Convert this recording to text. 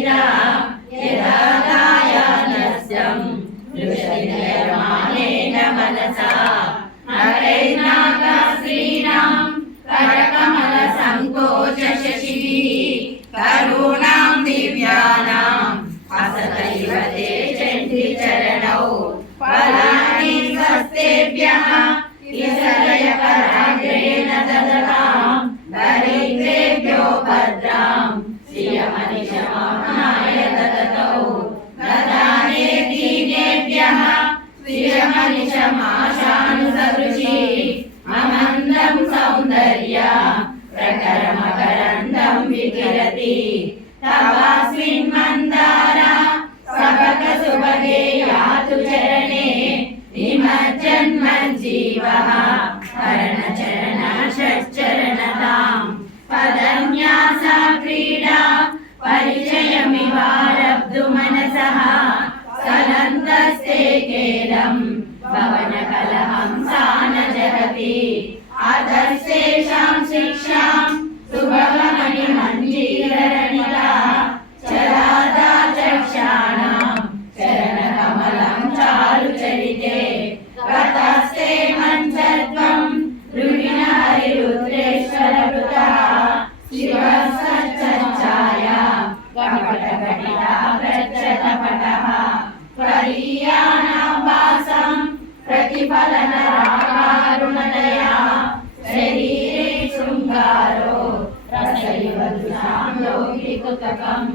सरिता यदा दायानस्यं दृश्यमानेन मनसा नरैर्नागश्रीणां करकमलसङ्कोचशशिभिः करूणां दिव्यानाम् असतैव ते चण्डीचरणौ फलानि स्वस्तेभ्यः किसलयपराग्रेण ददतां दरिद्रेभ्यो भद्रां श्रियमनिशमानाय ददतौ ददाने दीनेभ्यः श्रियमनिशमाशानुसदृशी अमन्दं सौन्दर्य प्रकरमकरन्दं विकिरति तवास्मिन् मन्दारा सबकसुभगे यातु चरणे निमज्जन्मज्जीवः करणचरणषच्चरणतां पदन्यासा क्रीडा परिचयमिवारब्धु मनसः सलन्तस्ते केलं भवनकलहं सा न जहति अधस्तेषां शिक्षां सुभगमणिमञ्जीररणिता चलादा चक्षाणां चरणकमलं चारुचरिते गतस्ते मञ्चत्वं रुणिहरिरुद्रेश्वरवृतः शिवसच्चच्छाया कपटघटिता प्रच्छतपटः त्वरीयानाभासं प्रतिफलनरागारुणतया शरीरे शृङ्गारो रसैव दुषां लौकिकुतकम्